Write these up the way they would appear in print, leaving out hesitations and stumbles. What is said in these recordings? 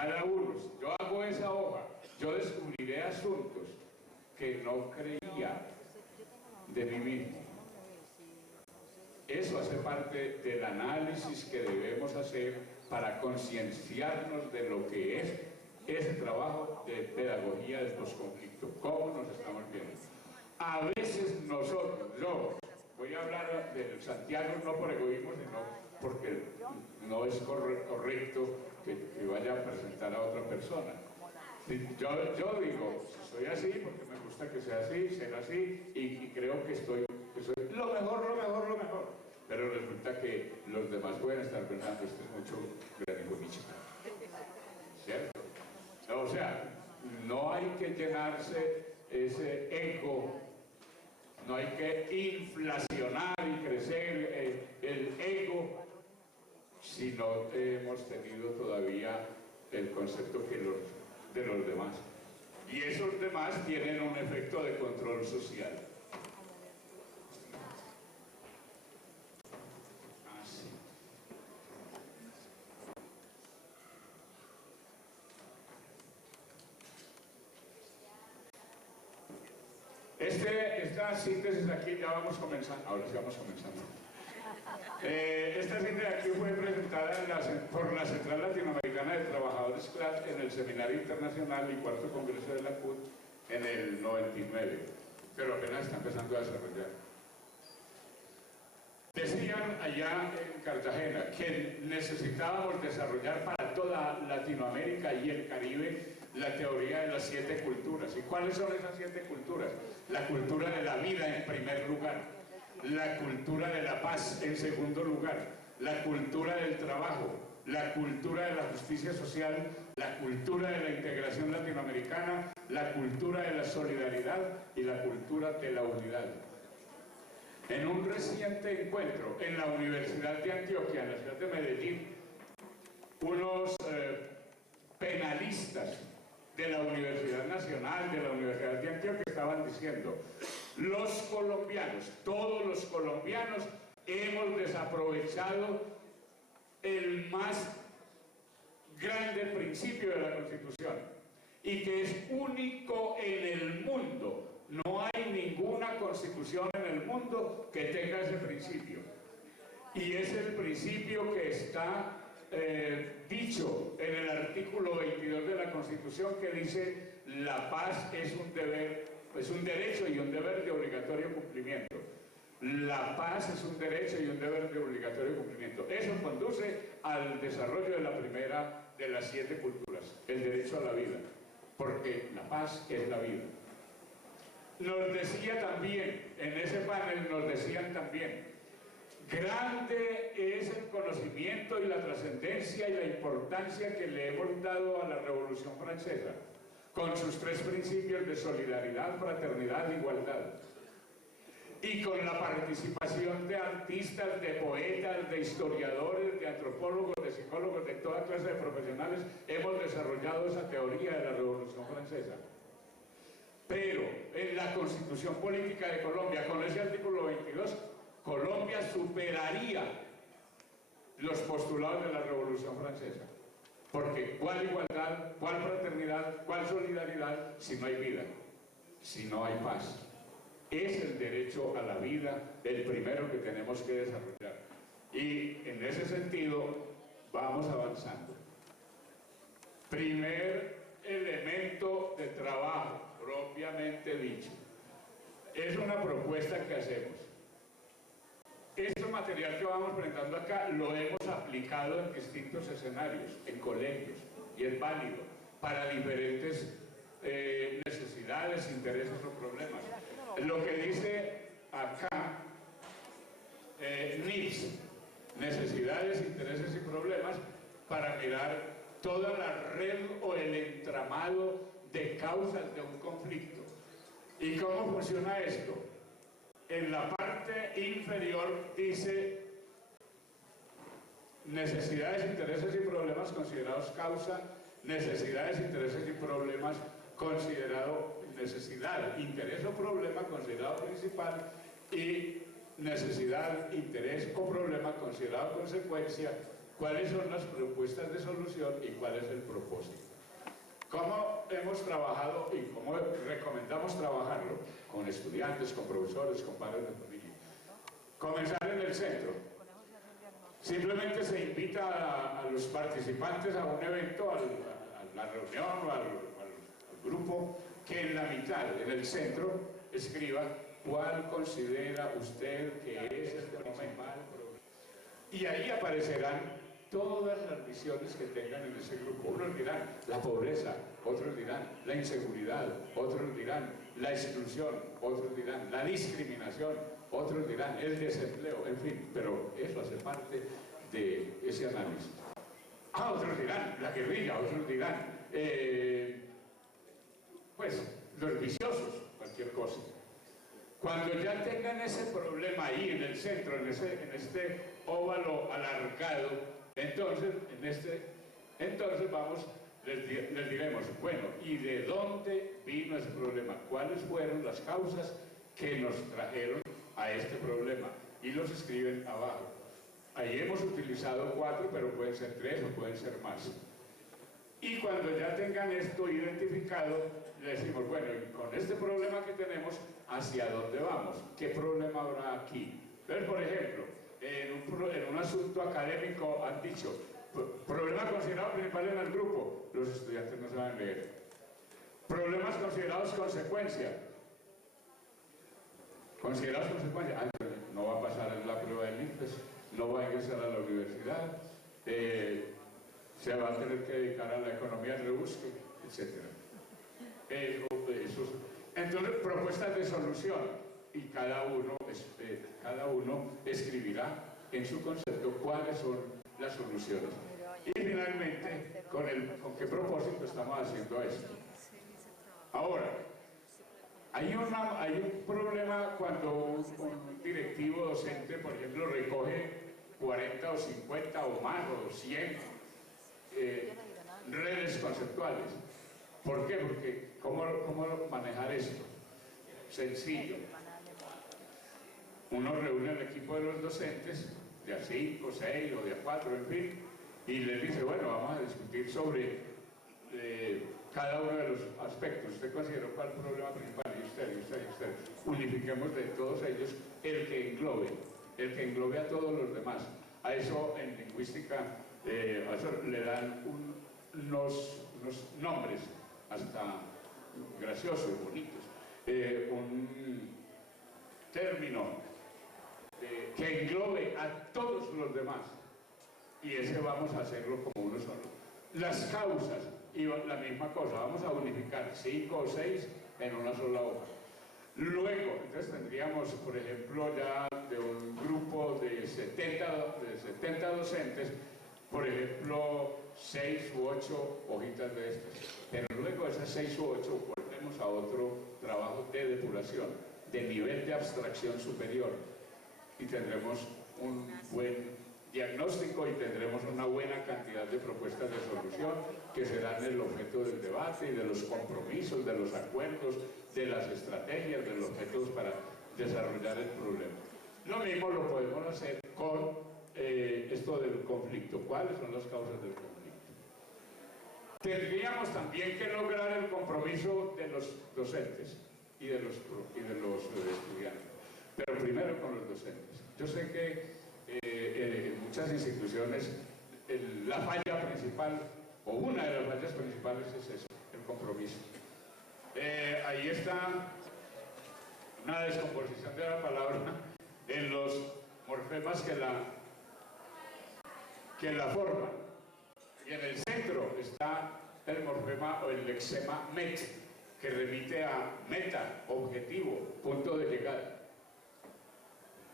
cada uno, si yo hago esa hoja, yo descubriré asuntos que no creía de mí mismo. Eso hace parte del análisis que debemos hacer para concienciarnos de lo que es ese trabajo de pedagogía del posconflicto, cómo nos estamos viendo. A veces nosotros, yo voy a hablar de Santiago no por egoísmo, sino porque no es correcto que vaya a presentar a otra persona. Yo digo, soy así porque me gusta que sea así, ser así, y creo que soy lo mejor. Pero resulta que los demás pueden estar pensando, esto es mucho granizo bicho. ¿Cierto? O sea, no hay que llenarse ese ego, no hay que inflacionar y crecer el ego si no hemos tenido todavía el concepto de los demás. Y esos demás tienen un efecto de control social. Esta síntesis aquí ya vamos comenzando, ahora sí vamos comenzando. Esta síntesis aquí fue presentada por la Central Latinoamericana de Trabajadores CLAT en el Seminario Internacional y Cuarto Congreso de la CUT en el 99, pero apenas está empezando a desarrollar. Decían allá en Cartagena que necesitábamos desarrollar para toda Latinoamérica y el Caribe la teoría de las 7 culturas. ¿Y cuáles son esas 7 culturas? La cultura de la vida en primer lugar, la cultura de la paz en segundo lugar, la cultura del trabajo, la cultura de la justicia social, la cultura de la integración latinoamericana, la cultura de la solidaridad y la cultura de la unidad. En un reciente encuentro en la Universidad de Antioquia, en la ciudad de Medellín, unos penalistas de la Universidad Nacional, de la Universidad de Antioquia, estaban diciendo: los colombianos, todos los colombianos, hemos desaprovechado el más grande principio de la Constitución, y que es único en el mundo. No hay ninguna constitución en el mundo que tenga ese principio. Y es el principio que está dicho en el artículo 22 de la Constitución, que dice: la paz es un deber, es un derecho y un deber de obligatorio cumplimiento. La paz es un derecho y un deber de obligatorio cumplimiento. Eso conduce al desarrollo de la primera de las 7 culturas, el derecho a la vida, porque la paz es la vida. Nos decía también, en ese panel nos decían también: grande es el conocimiento y la trascendencia y la importancia que le hemos dado a la Revolución Francesa, con sus 3 principios de solidaridad, fraternidad e igualdad. Y con la participación de artistas, de poetas, de historiadores, de antropólogos, de psicólogos, de toda clase de profesionales, hemos desarrollado esa teoría de la Revolución Francesa. Pero en la Constitución Política de Colombia, con ese artículo 22, Colombia superaría los postulados de la Revolución Francesa. Porque ¿cuál igualdad, cuál fraternidad, cuál solidaridad si no hay vida, si no hay paz? Es el derecho a la vida el primero que tenemos que desarrollar. Y en ese sentido vamos avanzando. Primer elemento de trabajo, propiamente dicho, es una propuesta que hacemos. Este material que vamos presentando acá lo hemos aplicado en distintos escenarios, en colegios, y es válido para diferentes necesidades, intereses o problemas. Lo que dice acá NIPS, necesidades, intereses y problemas, para mirar toda la red o el entramado de causas de un conflicto. ¿Y cómo funciona esto? En la parte inferior dice: necesidades, intereses y problemas considerados causa, necesidades, intereses y problemas considerado necesidad, interés o problema considerado principal, y necesidad, interés o problema considerado consecuencia. ¿Cuáles son las propuestas de solución solución y cuál es el propósito. ¿Cómo hemos trabajado y cómo recomendamos trabajarlo? Con estudiantes, con profesores, con padres de familia. Comenzar en el centro. Simplemente se invita a los participantes a un evento, a la reunión o al grupo, que en la mitad, en el centro, escriba cuál considera usted que es el principal problema. Y ahí aparecerán todas las visiones que tengan en ese grupo. Unos dirán la pobreza, otros dirán la inseguridad, otros dirán la exclusión, otros dirán la discriminación, otros dirán el desempleo, en fin, pero eso hace parte de ese análisis. Otros dirán la guerrilla, otros dirán pues los viciosos, cualquier cosa. Cuando ya tengan ese problema ahí en el centro, en este óvalo alargado, entonces vamos, les diremos, bueno, ¿y de dónde vino ese problema? ¿Cuáles fueron las causas que nos trajeron a este problema? Y los escriben abajo. Ahí hemos utilizado 4, pero pueden ser 3 o pueden ser más. Y cuando ya tengan esto identificado, le decimos, bueno, con este problema que tenemos, ¿hacia dónde vamos? ¿Qué problema habrá aquí? Entonces, por ejemplo, en un asunto académico han dicho, problema considerado principal en el grupo, los estudiantes no saben leer. Problemas considerados consecuencia. Considerados consecuencia, no va a pasar en la prueba del ICFES, no va a ingresar a la universidad, se va a tener que dedicar a la economía del rebusque, etc. Entonces, propuestas de solución, y cada uno escribirá en su concepto cuáles son las soluciones. Y finalmente, ¿con qué propósito estamos haciendo esto? Ahora, hay un problema cuando un directivo docente, por ejemplo, recoge 40 o 50 o más o 100 redes conceptuales. ¿Por qué? Porque ¿cómo manejar esto? Sencillo. Uno reúne al equipo de los docentes, de a 5, 6 o de a 4, en fin, y les dice, bueno, vamos a discutir sobre cada uno de los aspectos. Usted considera cuál es el problema principal, y usted. Unifiquemos de todos ellos el que englobe a todos los demás. A eso en lingüística a eso le dan unos nombres hasta graciosos, bonitos. Un término que englobe a todos los demás. Y ese vamos a hacerlo como uno solo. Las causas, y la misma cosa, vamos a unificar 5 o 6 en una sola hoja. Luego, entonces tendríamos, por ejemplo, ya de un grupo de 70 docentes, por ejemplo, 6 u 8 hojitas de estas. Pero luego esas 6 u 8 volvemos a otro trabajo de depuración, de nivel de abstracción superior. Y tendremos un buen diagnóstico y tendremos una buena cantidad de propuestas de solución que serán el objeto del debate y de los compromisos, de los acuerdos, de las estrategias, de los métodos para desarrollar el problema. Lo mismo lo podemos hacer con esto del conflicto. ¿Cuáles son las causas del conflicto? Tendríamos también que lograr el compromiso de los docentes y de los estudiantes, pero primero con los docentes. Yo sé que en muchas instituciones la falla principal, o una de las fallas principales es eso, el compromiso. Ahí está una descomposición de la palabra en los morfemas que la forman. Y en el centro está el morfema o el lexema met, que remite a meta, objetivo, punto de llegada.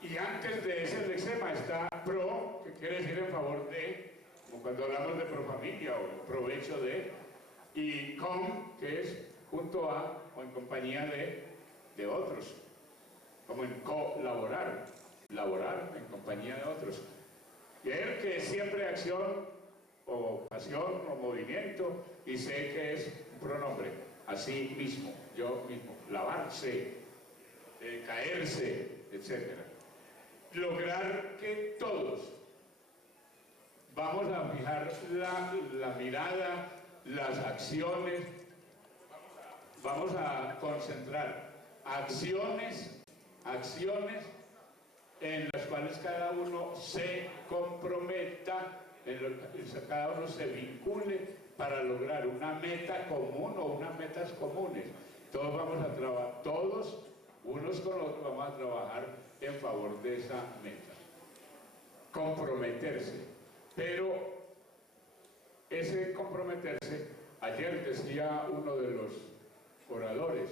Y antes de ese lexema está pro, que quiere decir en favor de, como cuando hablamos de pro familia o provecho de, y con, que es junto a o en compañía de otros, como en colaborar, laborar en compañía de otros. Y el que es siempre acción o pasión o movimiento, y sé que es un pronombre, así mismo, yo mismo, lavarse, caerse, etc. Lograr que todos vamos a fijar la mirada, las acciones, vamos a concentrar acciones en las cuales cada uno se comprometa, cada uno se vincule para lograr una meta común o unas metas comunes. Todos vamos a trabajar, todos, unos con otros, vamos a trabajar en favor de esa meta. Comprometerse. Pero ese comprometerse, ayer decía uno de los oradores,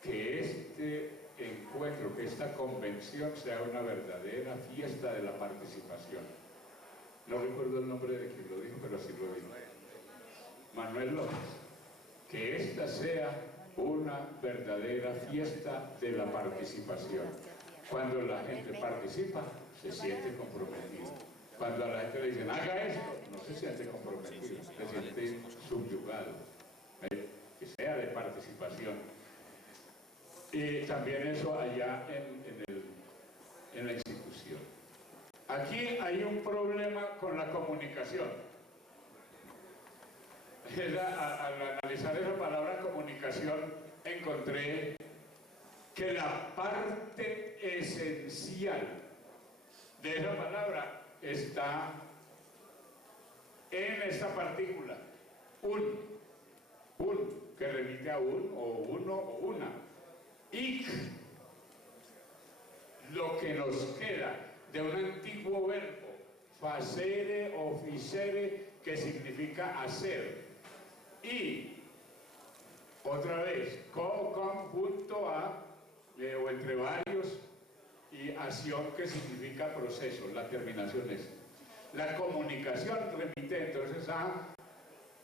que este encuentro, que esta convención sea una verdadera fiesta de la participación. No recuerdo el nombre de quien lo dijo, pero así lo dijo. Manuel López. Que esta sea una verdadera fiesta de la participación. Cuando la gente participa, se siente comprometido. Cuando a la gente le dicen, haga esto, no se siente comprometido, se siente subyugado. Que sea de participación. Y también eso allá en la institución. Aquí hay un problema con la comunicación. Al analizar esa palabra comunicación, encontré que la parte esencial de esa palabra está en esta partícula, que remite a o uno o una. Ic, lo que nos queda de un antiguo verbo, facere o ficere, que significa hacer. Y, otra vez, con junto a, o entre varios, y acción, que significa proceso, la terminación es. La comunicación remite entonces a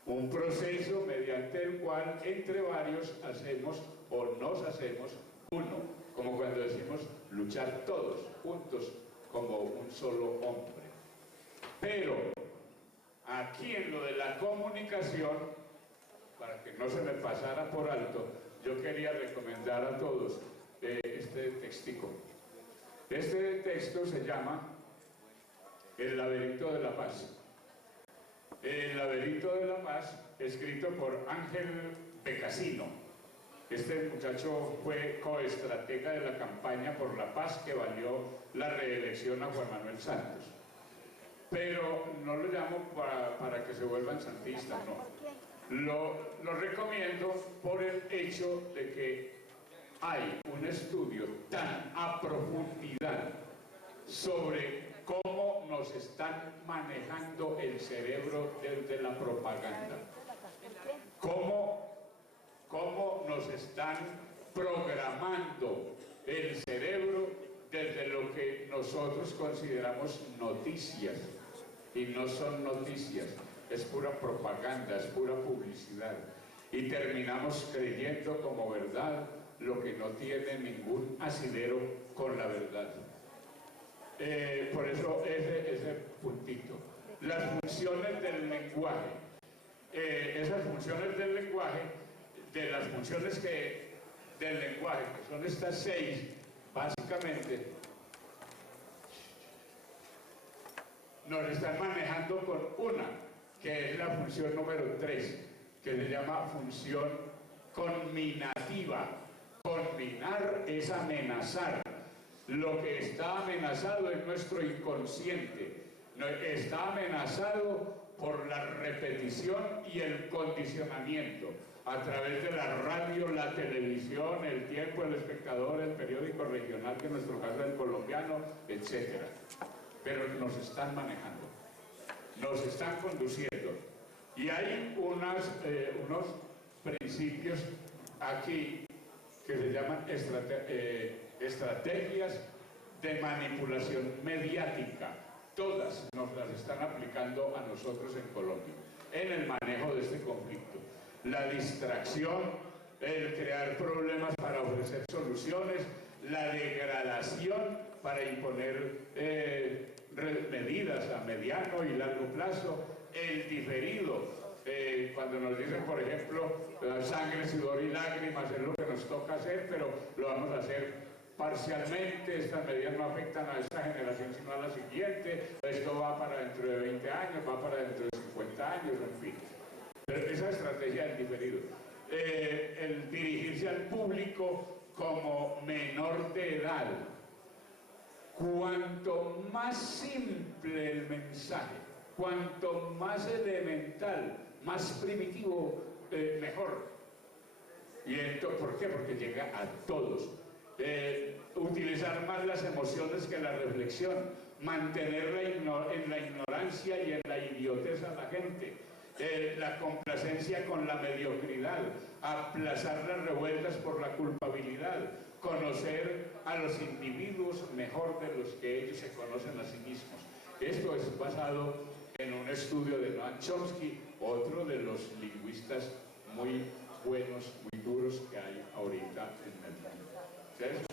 un proceso mediante el cual entre varios hacemos o nos hacemos uno, como cuando decimos luchar todos juntos como un solo hombre. Pero aquí en lo de la comunicación, para que no se me pasara por alto, yo quería recomendar a todos este textico. Este texto se llama El laberinto de la paz. El laberinto de la paz, escrito por Ángel Becasino. Este muchacho fue coestratega de la campaña por la paz que valió la reelección a Juan Manuel Santos. Pero no lo llamo para que se vuelvan santistas, no. Lo recomiendo por el hecho de que hay un estudio tan a profundidad sobre cómo nos están manejando el cerebro desde la propaganda, cómo nos están programando el cerebro desde lo que nosotros consideramos noticias, y no son noticias, es pura propaganda, es pura publicidad, y terminamos creyendo como verdad lo que no tiene ningún asidero con la verdad. Por eso ese puntito. Las funciones del lenguaje. Esas funciones del lenguaje, de las funciones del lenguaje, que son estas 6, básicamente, nos están manejando con una, que es la función número 3, que se llama función conminativa. Conminar es amenazar. Lo que está amenazado es nuestro inconsciente. Está amenazado por la repetición y el condicionamiento a través de la radio, la televisión, el Tiempo, el Espectador, el periódico regional, que en nuestro caso es el Colombiano, etc. Pero nos están manejando, nos están conduciendo. Y hay unos principios aquí que se llaman estrategias de manipulación mediática. Todas nos las están aplicando a nosotros en Colombia, en el manejo de este conflicto. La distracción, el crear problemas para ofrecer soluciones, la degradación para imponer medidas a mediano y largo plazo, el diferido. Cuando nos dicen, por ejemplo, sangre, sudor y lágrimas es lo que nos toca hacer, pero lo vamos a hacer parcialmente, estas medidas no afectan a esta generación sino a la siguiente, esto va para dentro de 20 años, va para dentro de 50 años, en fin. Pero esa estrategia es diferida. El dirigirse al público como menor de edad. Cuanto más simple el mensaje, cuanto más elemental, más primitivo, mejor. ¿Y esto por qué? Porque llega a todos. Utilizar más las emociones que la reflexión, mantener en la ignorancia y en la idiotez a la gente, la complacencia con la mediocridad, aplazar las revueltas por la culpabilidad, conocer a los individuos mejor de los que ellos se conocen a sí mismos. Esto es basado en un estudio de Noam Chomsky, otro de los lingüistas muy buenos, muy duros que hay ahorita en el mundo. Ustedes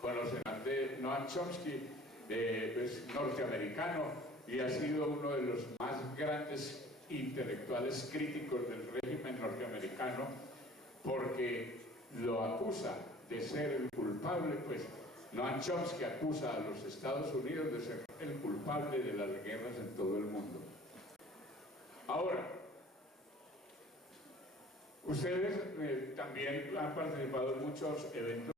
conocen a Noam Chomsky, es norteamericano y ha sido uno de los más grandes intelectuales críticos del régimen norteamericano, porque lo acusa de ser el culpable, pues Noam Chomsky acusa a los Estados Unidos de ser el culpable de las guerras en todo el mundo. Ahora, ustedes también han participado en muchos eventos